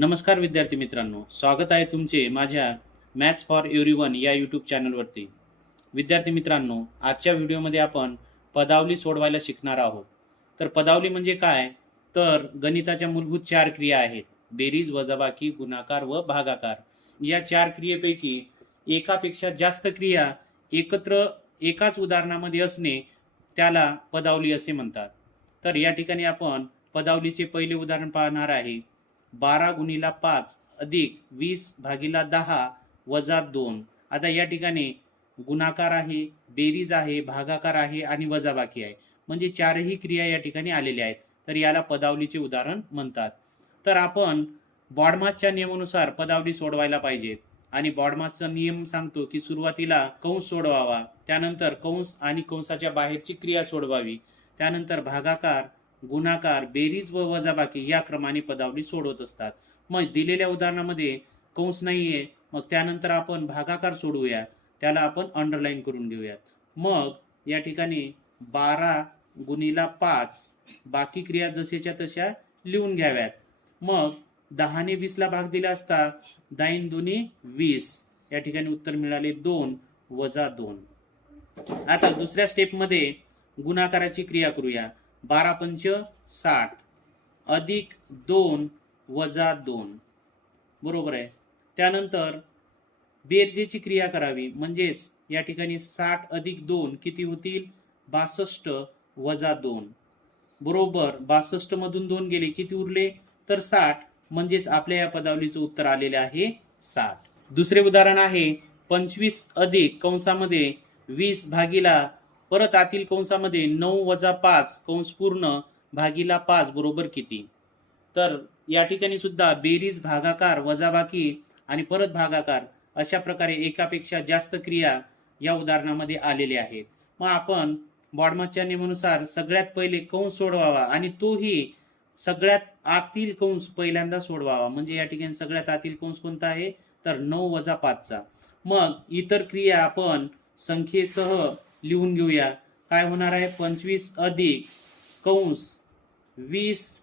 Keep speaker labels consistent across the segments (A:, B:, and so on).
A: नमस्कार विद्यार्थी मित्रांनो स्वागत आहे तुमचे माझ्या मॅथ्स फॉर एव्हरी वन या यूट्यूब चॅनलवरती विद्यार्थी मित्रांनो आजच्या व्हिडिओमध्ये आपण पदावली सोडवायला शिकणार आहोत. तर पदावली म्हणजे काय? तर गणिताच्या मूलभूत चार क्रिया आहेत. बेरीज वजाबाकी गुणाकार व भागाकार. या चार क्रियेपैकी एकापेक्षा जास्त क्रिया एकत्र एकाच उदाहरणामध्ये असणे त्याला पदावली असे म्हणतात. तर या ठिकाणी आपण पदावलीचे पहिले उदाहरण पाहणार आहे. बारा गुणिला पाच अधिक वीस भागीला दहा वजा दोन. आता या ठिकाणी गुणाकार आहे बेरीज आहे भागाकार आहे आणि वजाबाकी आहे. म्हणजे चारही क्रिया या ठिकाणी आलेल्या आहेत. तर याला पदावलीचे उदाहरण म्हणतात. तर आपण बॉडमासच्या नियमानुसार पदावली सोडवायला पाहिजे. आणि बॉडमासचा नियम सांगतो की सुरुवातीला कंस सोडवावा. त्यानंतर कंस आणि कंसाच्या बाहेरची क्रिया सोडवावी. त्यानंतर भागाकार गुणाकार बेरीज व वजाबाकी या क्रमाने पदावली सोडवत असतात. मग दिलेल्या उदाहरणामध्ये कंस नाहीये मग त्यानंतर आपण भागाकार सोडवूया. त्याला आपण अंडरलाईन करून घेऊयात मग या ठिकाणी बारा गुणीला पाच बाकी क्रिया जसेच्या तशा लिहून घ्याव्यात. मग दहाने वीसला भाग दिला असता दाईन दोन्ही वीस. या ठिकाणी उत्तर मिळाले दोन वजा दोन. आता दुसऱ्या स्टेपमध्ये गुणाकाराची क्रिया करूया. बारा पंच साठ. अधिक दोन वजा दोन. बरोबर आहे. त्यानंतर बेरजेची क्रिया करावी. म्हणजेच या ठिकाणी साठ अधिक दोन किती होतील? बासष्ट वजा दोन. बरोबर. बासष्ट मधून दोन गेले. किती उरले? तर साठ. म्हणजेच आपल्या या पदावलीचं उत्तर आलेले आहे साठ. दुसरे उदाहरण आहे पंचवीस अधिक कंसामध्ये वीस भागीला परत आतील कंसामध्ये नऊ वजा पाच कंस पूर्ण भागीला पाच बरोबर किती? तर या ठिकाणी सुद्धा बेरीज भागाकार वजाबाकी आणि परत भागाकार अशा प्रकारे एकापेक्षा जास्त क्रिया या उदाहरणामध्ये आलेल्या आहेत. मग आपण बॉडमाच्या नियमानुसार सगळ्यात पहिले कंस सोडवावा आणि तोही सगळ्यात आतील कंस पहिल्यांदा सोडवावा. म्हणजे या ठिकाणी सगळ्यात आतील कंस कोणता आहे? तर नऊ वजा पाचचा. मग इतर क्रिया आपण संख्येसह लिहून घेऊया. काय होणार आहे? पंचवीस अधिक कंस वीस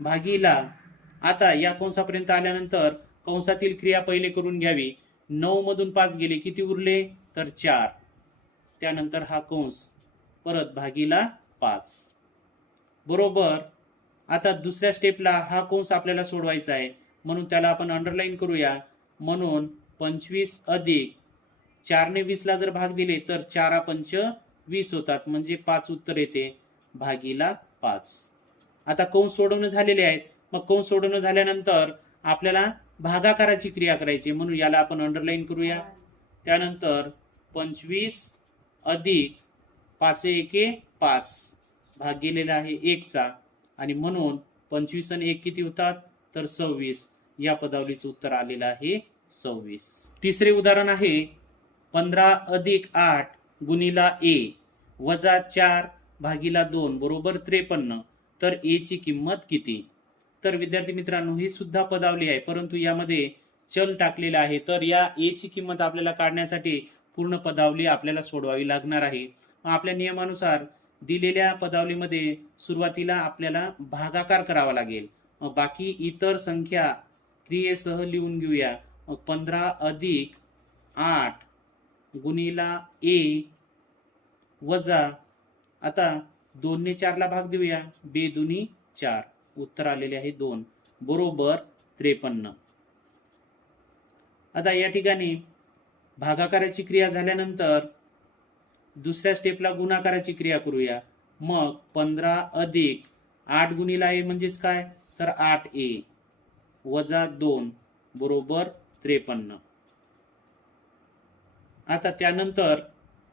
A: भागीला. आता या कंसापर्यंत आल्यानंतर कंसातील क्रिया पहिले करून घ्यावी. नऊ मधून पाच गेले. किती उरले? तर चार. त्यानंतर हा कंस परत भागीला पाच. बरोबर. आता दुसऱ्या स्टेपला हा कंस आपल्याला सोडवायचा आहे. म्हणून त्याला आपण अंडरलाईन करूया. म्हणून पंचवीस अधिक चारने वीसला जर भाग दिले तर चारा पंच वीस होतात. म्हणजे पाच उत्तर येते. भागीला पाच. आता कंस सोडवणं झालेले आहेत. मग कंस सोडवणं झाल्यानंतर आपल्याला भागाकाराची क्रिया करायची म्हणून याला आपण अंडरलाईन करूया. त्यानंतर पंचवीस अधिक पाच एके पाच. भाग गेलेला आहे एकचा. आणि म्हणून पंचवीस आणि एक किती होतात? तर सव्वीस. या पदावलीचं उत्तर आलेलं आहे सव्वीस. तिसरे उदाहरण आहे पंधरा अधिक आठ गुणीला ए वजा चार भागीला दोन बरोबर त्रेपन्न. तर ए ची किंमत किती? तर विद्यार्थी मित्रांनो ही सुद्धा पदावली आहे. परंतु यामध्ये चल टाकलेला आहे. तर या ए ची किंमत आपल्याला काढण्यासाठी पूर्ण पदावली आपल्याला सोडवावी लागणार आहे. आपल्या नियमानुसार दिलेल्या पदावलीमध्ये सुरुवातीला आपल्याला भागाकार करावा लागेल. बाकी इतर संख्या क्रियेसह लिहून घेऊया. पंधरा अधिक आठ गुणीला ए वजा आता दोनने चारला भाग देऊया. बे दुनी चार. उत्तर आलेले आहे दोन. बरोबर त्रेपन्न. आता या ठिकाणी भागाकाराची क्रिया झाल्यानंतर दुसऱ्या स्टेपला गुणाकाराची क्रिया करूया. मग पंधरा अधिक आठ गुणीला ए म्हणजेच काय? तर आठ ए. वजा दोन. बरोबर त्रेपन्न. आता त्यानंतर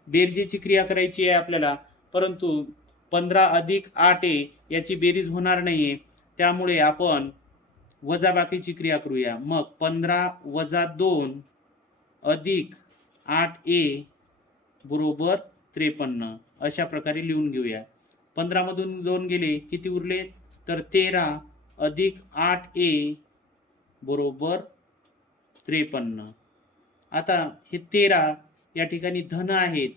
A: बेरजेची क्रिया करायची आहे आपल्याला परंतु पंधरा अधिक आठ ए याची बेरीज होणार नाहीये. त्यामुळे आपण वजाबाकीची क्रिया करूया. मग पंधरा वजा दोन अधिक आठ ए बरोबर त्रेपन्न. अशा प्रकारे लिहून घेऊया. पंधरामधून दोन गेले किती उरले? तर तेरा अधिक आठ ए बरोबर त्रेपन्न. आता हे तेरा या ठिकाणी धन आहेत.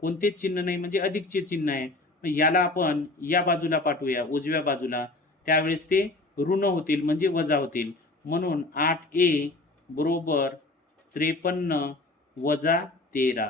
A: कोणतेच चिन्ह नाही म्हणजे अधिकचे चिन्ह आहे. याला आपण या बाजूला पाठवूया उजव्या बाजूला. त्यावेळेस ते ऋण होतील म्हणजे वजा होतील. म्हणून आठ ए बरोबर त्रेपन्न वजा तेरा.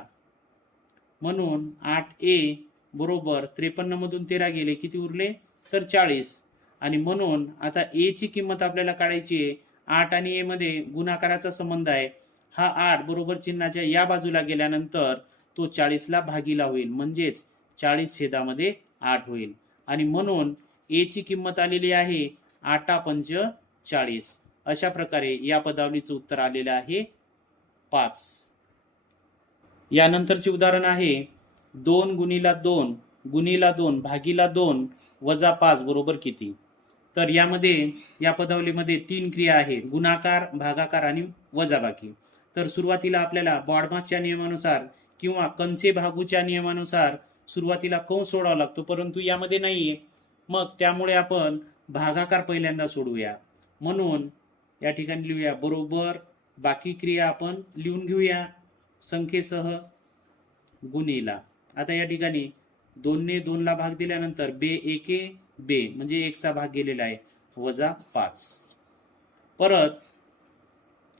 A: म्हणून आठ ए बरोबर त्रेपन्न मधून तेरा गेले किती उरले? तर चाळीस. आणि म्हणून आता ए ची किंमत आपल्याला काढायची आहे. आठ आणि ए मध्ये गुणाकाराचा संबंध आहे. हा आठ बरोबर चिन्हाच्या या बाजूला गेल्यानंतर तो चाळीसला भागीला होईल. म्हणजेच चाळीस छेदामध्ये आठ होईल. आणि म्हणून ए ची किंमत आलेली आहे आठा पंच चाळीस. अशा प्रकारे या पदावलीचं उत्तर आलेलं आहे पाच. यानंतरचे उदाहरण आहे दोन गुणीला दोन गुणीला दोन भागीला दोन वजा पाच बरोबर किती? तर यामध्ये या पदावलीमध्ये तीन क्रिया आहेत. गुणाकार भागाकार आणि वजाबाकी. तर सुरुवातीला आपल्याला बॉडमासच्या नियमानुसार किंवा कंचे भागूच्या नियमानुसार सुरुवातीला कंस सोडावा लागतो? परंतु यामध्ये नाहीये. मग त्यामुळे आपण भागाकार पहिल्यांदा सोडूया. म्हणून या ठिकाणी लिहूया. बरोबर बाकी क्रिया आपण लिहून घेऊया. संख्येसह गुणीला. आता या ठिकाणी दोनने दोनला भाग दिल्यानंतर बे एके बे. म्हणजे एकचा भाग गेलेला आहे. वजा पाच. परत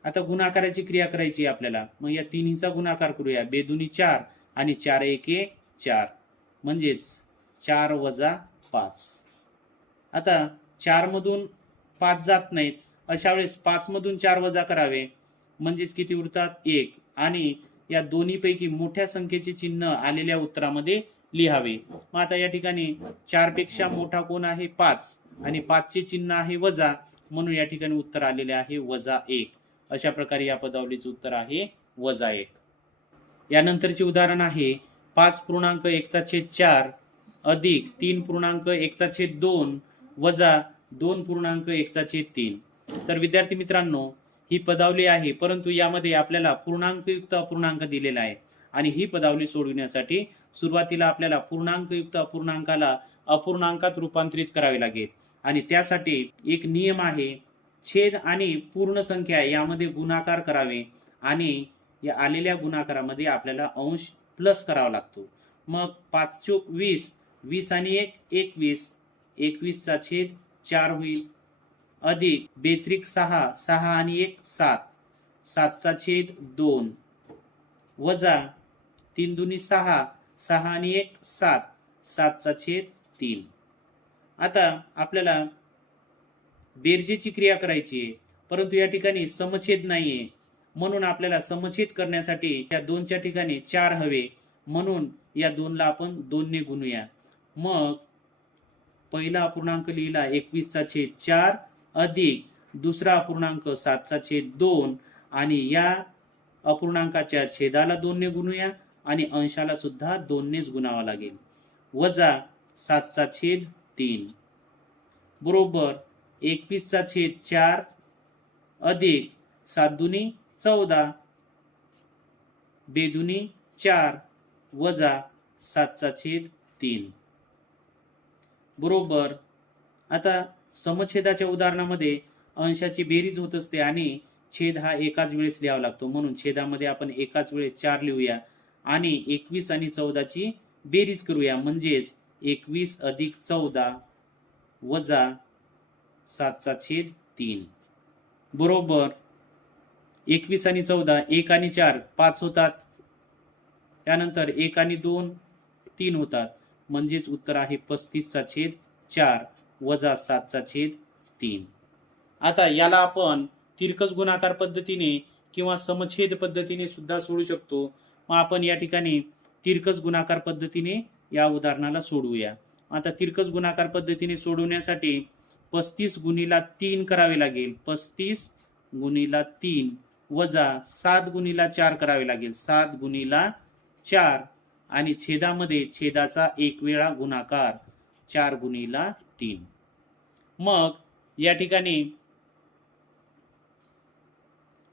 A: आता गुणाकाराची क्रिया करायची आपल्याला. मग या तिन्हीचा गुणाकार करूया. बेदुनी चार आणि चार एके चार. म्हणजेच चार वजा पाच. आता चार मधून पाच जात नाहीत. अशा वेळेस पाच मधून चार वजा करावे. म्हणजेच किती उरतात? एक. आणि या दोन्हीपैकी मोठ्या संख्येचे चिन्ह आलेल्या उत्तरामध्ये लिहावे. मग आता या ठिकाणी चारपेक्षा मोठा कोण आहे? पाच. आणि पाचचे चिन्ह आहे वजा. म्हणून या ठिकाणी उत्तर आलेले आहे वजा एक. अशा प्रकारे या पदावलीचं उत्तर आहे. वजा एक. यानंतरचे उदाहरण आहे. पाच पूर्णांक एकचा छेद चार अधिक तीन पूर्णांक एकचा छेद दोन वजा दोन पूर्णांक एकचा छेद तीन. तर विद्यार्थी मित्रांनो ही पदावली आहे परंतु यामध्ये आपल्याला पूर्णांकयुक्त अपूर्णांक दिलेला आहे. आणि ही पदावली सोडविण्यासाठी सुरुवातीला आपल्याला पूर्णांकयुक्त अपूर्णांकाला अपूर्णांकात रूपांतरित करावे लागेल. आणि त्यासाठी एक नियम आहे छेद आणि पूर्ण संख्या यामध्ये गुणाकार करावे आणि या आलेल्या गुणाकारामध्ये आपल्याला अंश प्लस करावा लागतो. मग पाच चूक वीस वीस आणि एक एकवीस. एकवीसचा छेद चार होईल. अधिक बेत्रिक सहा सहा आणि एक सात. सातचा छेद दोन. वजा तीन दुनी सहा सहा आणि एक सात. सातचा छेद तीन. आता आपल्याला बेरजेची क्रिया करायची आहे. परंतु या ठिकाणी समछेद नाहीये. म्हणून आपल्याला समछेद करण्यासाठी या दोनच्या ठिकाणी चार हवे. म्हणून या दोनला आपण दोनने गुणूया. मग पहिला अपूर्णांक लिहिला एकवीसचा छेद चार अधिक दुसरा अपूर्णांक सातचा छेद दोन. आणि या अपूर्णांकाच्या छेदाला दोनने गुणूया आणि अंशाला सुद्धा दोननेच गुणावा लागेल. वजा सातचा छेद तीन. बरोबर? एकवीसचा छेद चार अधिक सात दुनी चौदा बेदुनी चार वजा सातचा छेद तीन. बरोबर. आता समछेदाच्या उदाहरणामध्ये अंशाची बेरीज होत असते आणि छेद हा एकाच वेळेस लिहावा लागतो. म्हणून छेदामध्ये आपण एकाच वेळेस चार लिहूया आणि एकवीस आणि चौदाची बेरीज करूया. म्हणजेच एकवीस अधिक चौदा वजा सातचा छेद तीन. बरोबर. एकवीस आणि चौदा एक आणि चार पाच होतात. त्यानंतर एक आणि दोन तीन होतात. म्हणजेच उत्तर आहे पस्तीसचा छेद चार वजा सातचा छेद तीन. आता याला आपण तिरकस गुणाकार पद्धतीने किंवा समछेद पद्धतीने सुद्धा सोडू शकतो. मग आपण या ठिकाणी तिरकस गुणाकार पद्धतीने या उदाहरणाला सोडवूया. आता तिरकस गुणाकार पद्धतीने सोडवण्यासाठी पस्तीस गुणीला तीन करावे लागेल. पस्तीस गुणीला तीन वजा सात गुणीला चार करावे लागेल. सात गुणीला चार आणि छेदामध्ये छेदाचा एक वेळा गुणाकार. चार गुणीला तीन. मग या ठिकाणी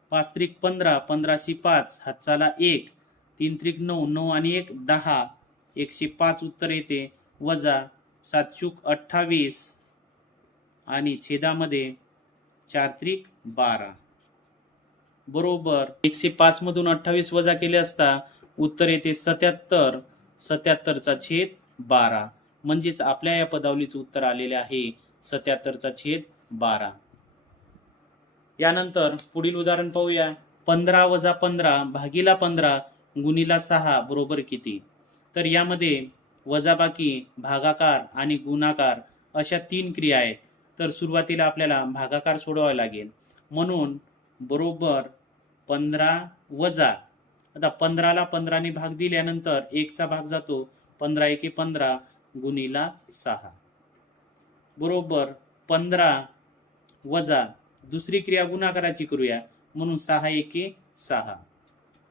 A: पाच त्रिक पंधरा पंधराशे पाच हातचाला एक तीन त्रिक नऊ नऊ आणि एक दहा एकशे पाच उत्तर येते. वजा सातशुक अठ्ठावीस आणि छेदामध्ये चार त्रिक बारा. बरोबर एकशे पाच मधून अठ्ठावीस वजा केले असता उत्तर येते सत्याहत्तर. सत्याहत्तरचा छेद बारा. म्हणजेच आपल्या या पदावलीचं उत्तर आलेले आहे सत्याहत्तरचा छेद बारा. यानंतर पुढील उदाहरण पाहूया. पंधरा वजा पंधरा भागीला पंधरा गुणीला सहा बरोबर किती? तर यामध्ये वजाबाकी भागाकार आणि गुणाकार अशा तीन क्रिया आहेत. तर सुरुवातीला आपल्याला भागाकार सोडवावा लागेल. म्हणून बरोबर पंधरा वजा आता पंधराला पंधराने भाग दिल्यानंतर एकचा भाग जातो पंधरा एके पंधरा गुणीला सहा. बरोबर पंधरा वजा दुसरी क्रिया गुणाकाराची करूया म्हणून सहा एके सहा.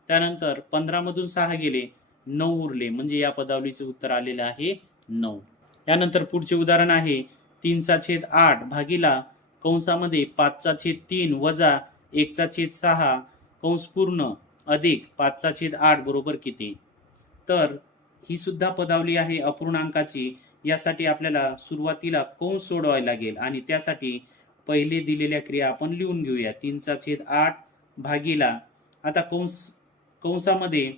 A: त्यानंतर पंधरा मधून सहा गेले नऊ उरले म्हणजे या पदावलीचे उत्तर आलेलं आहे नऊ. यानंतर पुढचे उदाहरण आहे तीनचा छेद आठ भागीला कंसामध्ये पाचचा छेद तीन वजा एकचा छेद सहा कंस पूर्ण अधिक पाचचा छेद आठ बरोबर किती? तर ही सुद्धा पदावली आहे अपूर्णांकाची. यासाठी आपल्याला सुरुवातीला कंस सोडवायला लागेल आणि त्यासाठी पहिले दिलेल्या क्रिया आपण लिहून घेऊया. तीनचा छेद आठ भागीला आता कंस कंसामध्ये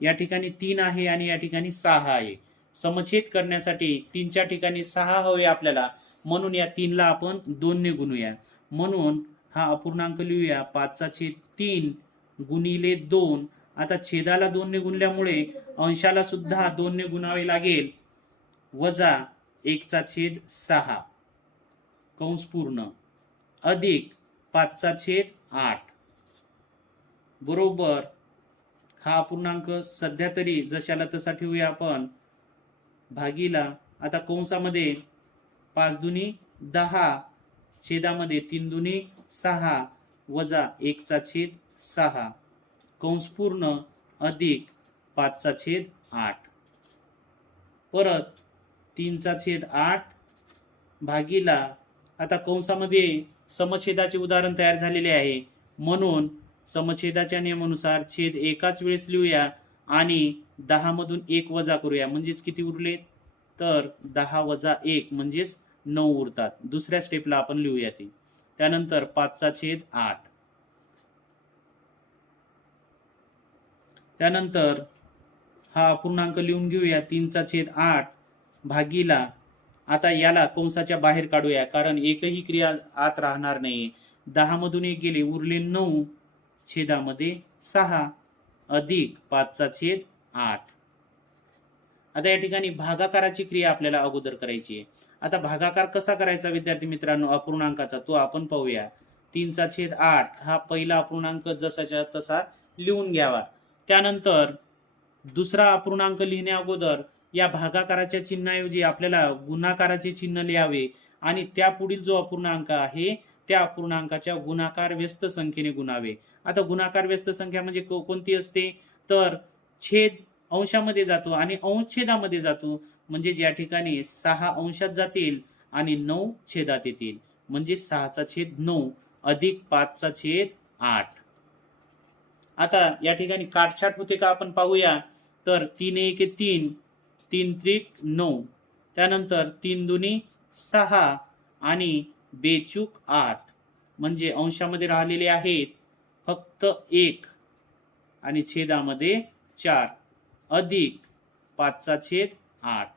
A: या ठिकाणी तीन आहे आणि या ठिकाणी सहा आहे. समछेद करण्यासाठी तीनच्या ठिकाणी सहा हवे आपल्याला. म्हणून या तीनला आपण दोनने गुणूया म्हणून हा अपूर्णांक लिहूया. पाचचा छेद तीन गुणिले दोन. आता छेदाला दोनने गुणल्यामुळे अंशाला सुद्धा दोनने गुणावे लागेल. वजा एकचा छेद सहा. कंस पूर्ण. अधिक पाचचा छेद आठ. बरोबर. हा अपूर्णांक सध्या तरी जशाला तसा ठेवूया आपण. भागीला आता कंसामध्ये पाच दुनी दहा. छेदामध्ये तीन दुनी सहा. वजा एकचा छेद सहा. कंस पूर्ण अधिक पाचचा छेद आठ. परत तीनचा छेद आठ. भागीला आता कंसामध्ये समछेदाचे उदाहरण तयार झालेले आहे. म्हणून समछेदाच्या नियमानुसार छेद एकाच वेळेस लिहूया आणि दहा मधून एक वजा करूया. म्हणजेच किती उरले? तर दहा वजा एक म्हणजेच नऊ उरतात. दुसऱ्या स्टेपला आपण लिहूया ती. त्यानंतर पाचचा छेद आठ. त्यानंतर हा अपूर्णांक लिहून घेऊया. तीनचा छेद आठ भागीला आता याला कंसाच्या बाहेर काढूया. कारण एकही क्रिया आत राहणार नाही. दहा मधून एक गेले. उरले नऊ छेदामध्ये सहा अधिक पाचचा छेद आठ आता या ठिकाणी भागाकाराची क्रिया आपल्याला अगोदर करायची आहे. आता भागाकार कसा करायचा विद्यार्थी मित्रांनो? अपूर्णांकाचा. तो आपण पाहूया. तीनचा छेद आठ. हा पहिला अपूर्णांक जसाच्या तसा लिहून घ्यावा. त्यानंतर दुसरा अपूर्णांक लिहिण्या अगोदर या भागाकाराच्या चिन्हाऐवजी आपल्याला गुणाकाराचे चिन्ह लिहावे आणि त्या पुढील जो अपूर्णांक आहे त्या अपूर्णांकाच्या गुणाकार व्यस्त संख्येने गुणावे. आता गुणाकार व्यस्त संख्या म्हणजे कोणती असते? तर छेद अंशामध्ये जातो आणि अंशछेदामध्ये जातो. म्हणजे या ठिकाणी सहा अंशात जातील आणि नऊ छेदात येतील. म्हणजे सहाचा छेद नऊ अधिक पाचचा छेद आठ. आता या ठिकाणी काटछाट होते का आपण पाहूया. तर तीन एक तीन तीन त्रिक नऊ. त्यानंतर तीन दुनी सहा आणि बेचूक आठ. म्हणजे अंशामध्ये राहिलेले आहेत फक्त एक आणि छेदामध्ये चार. अधिक पाचचा छेद आठ.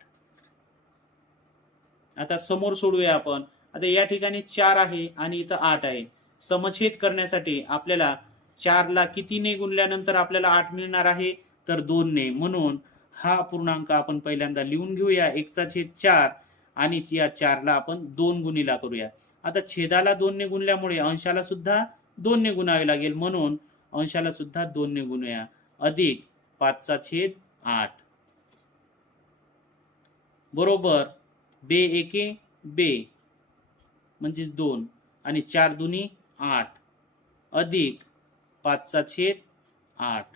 A: आता समोर सोडूया आपण. आता या ठिकाणी चार आहे आणि इथं आठ आहे. समछेद करण्यासाठी आपल्याला चारला कितीने गुणल्यानंतर आपल्याला आठ मिळणार आहे? तर दोनने. म्हणून हा पूर्णांक आपण पहिल्यांदा लिहून घेऊया. एकचा छेद चार आणि या चारला आपण दोन गुणीला करूया. आता छेदाला दोनने गुणल्यामुळे अंशाला सुद्धा दोनने गुणावे लागेल. म्हणून अंशाला सुद्धा दोनने गुणूया. अधिक पाचचा छेद आठ. बरोबर बे एके बे म्हणजेच दोन आणि चार दुनी आठ. अधिक पाचचा छेद आठ.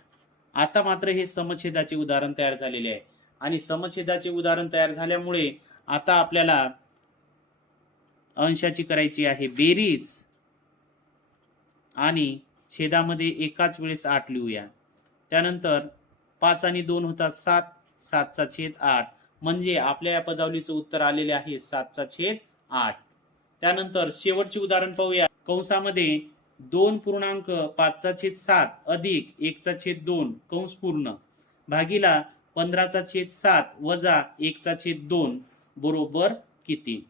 A: आता मात्र हे समछेदाचे उदाहरण तयार झालेले आहे. आणि समछेदाचे उदाहरण तयार झाल्यामुळे आता आपल्याला अंशाची करायची आहे बेरीज. आणि छेदामध्ये एकाच वेळेस आठ लिहूया. त्यानंतर पाच आणि दोन होतात सात. सातचा छेद आठ. म्हणजे आपल्या या पदावलीचं उत्तर आलेले आहे सातचा छेद आठ. त्यानंतर शेवटचे उदाहरण पाहूया. कंसामध्ये दोन पूर्णांक पाचचा छेद सात अधिक एकचा छेद दोन कंस पूर्ण. भागीला पंधराचा छेद सात वजा एकचा छेद दोन बरोबर किती?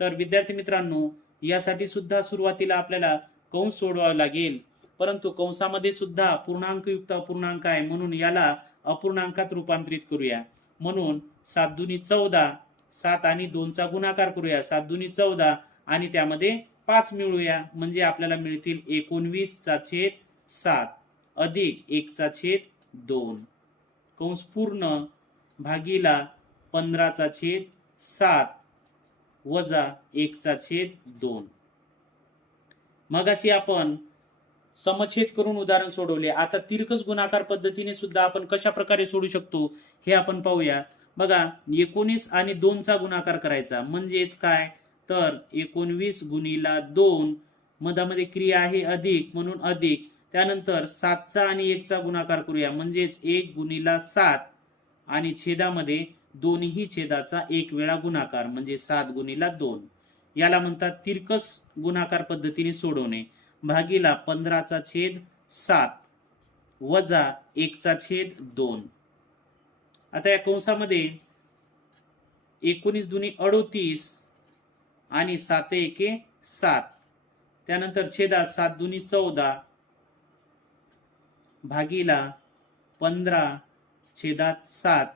A: तर विद्यार्थी मित्रांनो यासाठी सुद्धा सुरुवातीला आपल्याला कंस सोडवावा लागेल. परंतु कंसामध्ये सुद्धा पूर्णांकयुक्त अपूर्णांक आहे. म्हणून याला अपूर्णांकात रूपांतरित करूया. म्हणून सात दुनी चौदा सात आणि दोनचा गुणाकार करूया. सात दुनी चौदा आणि त्यामध्ये पाच मिळूया. म्हणजे आपल्याला मिळतील एकोणवीसचा छेद सात अधिक एकचा छेद दोन. कंस पूर्ण भागीला पंधराचा छेद सात वजा एकचा छेद दोन. मगाशी आपण समछेद करून उदाहरण सोडवले. आता तिरकस गुणाकार पद्धतीने सुद्धा आपण कशा प्रकारे सोडू शकतो हे आपण पाहूया. बघा एकोणीस आणि दोनचा गुणाकार करायचा. म्हणजेच काय? तर एकोणवीस गुणीला दोन मधामध्ये क्रिया आहे अधिक म्हणून अधिक. त्यानंतर सातचा आणि एकचा गुणाकार करूया. म्हणजेच एक गुणीला सात आणि छेदामध्ये दोन्ही छेदाचा एक वेळा गुणाकार. म्हणजे सात गुणीला दोन. याला म्हणतात तिरकस गुणाकार पद्धतीने सोडवणे. भागीला पंधराचा छेद सात वजा एकचा छेद दोन. आता या कंसामध्ये एकोणीस दुनी अडोतीस आणि सात एके सात. त्यानंतर छेदात सात दुनी चौदा. भागीला पंधरा छेदात सात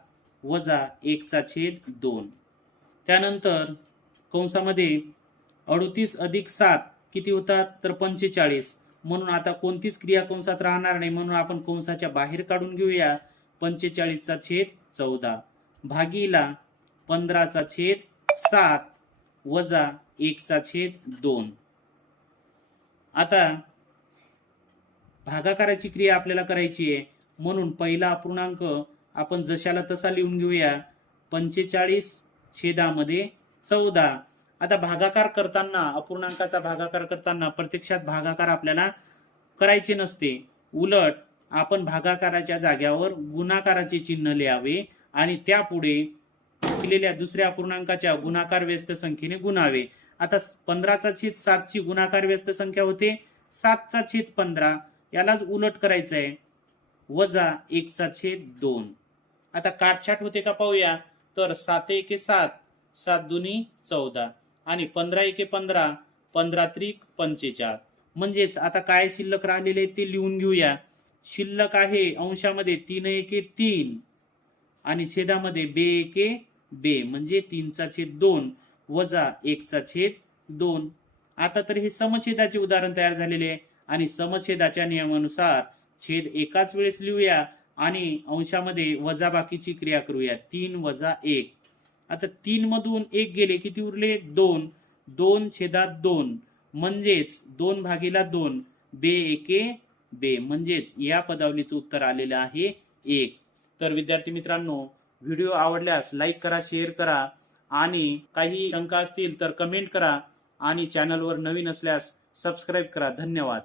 A: वजा एकचा छेद दोन. त्यानंतर कंसामध्ये अडोतीस अधिक सात किती होतात? तर पंचेचाळीस. म्हणून आता कोणतीच क्रिया कंसात राहणार नाही. म्हणून आपण कंसाच्या बाहेर काढून घेऊया. पंचेचाळीसचा छेद चौदा. भागीला पंधराचा छेद सात. वजा एकचा छेद दोन. आता भागाकाराची क्रिया आपल्याला करायची आहे. म्हणून पहिला अपूर्णांक आपण जशाला तसा लिहून घेऊया. पंचेचाळीस छेदामध्ये चौदा. आता भागाकार करताना अपूर्णांकाचा भागाकार करताना प्रत्यक्षात भागाकार आपल्याला करायचे नसते. उलट आपण भागाकाराच्या जाग्यावर गुणाकाराचे चिन्ह लिहावे आणि त्यापुढे दिलेल्या दुसऱ्या अपूर्णांकाच्या गुणाकार व्यस्त संख्येने गुणावे. आता पंधराचा छेद सातची गुणाकार व्यस्त संख्या होते. सातचा छेद पंधरा यालाच उलट करायचं आहे वजा एकचा छेद दोन. आता काटछाट होते का पाहूया? तर सात एके सात सात दोन्ही चौदा. आणि पंधरा एके पंधरा पंधरा त्रिक पंचेचाळ. म्हणजेच आता काय शिल्लक राहिलेले ते लिहून घेऊया. शिल्लक आहे अंशामध्ये तीन एके तीन आणि छेदामध्ये बे एके बे म्हणजे तीनचा छेद दोन वजा एकचा छेद दोन. आता तर हे समछेदाचे उदाहरण तयार झालेले आहे आणि समछेदाच्या नियमानुसार छेद एकाच वेळेस लिहूया आणि अंशामध्ये वजा बाकीची क्रिया करूया. तीन वजा एक. आता तीन मधून एक गेले किती उरले? दोन. दोन छेदात दोन. म्हणजेच दोन भागीला दोन. बे एके बे. म्हणजेच या पदावलीचं उत्तर आलेलं आहे एक. तर विद्यार्थी मित्रांनो व्हिडिओ आवडल्यास लाईक करा शेअर करा आणि काही शंका असतील तर कमेंट करा आणि चॅनलवर नवीन असल्यास सबस्क्राईब करा. धन्यवाद.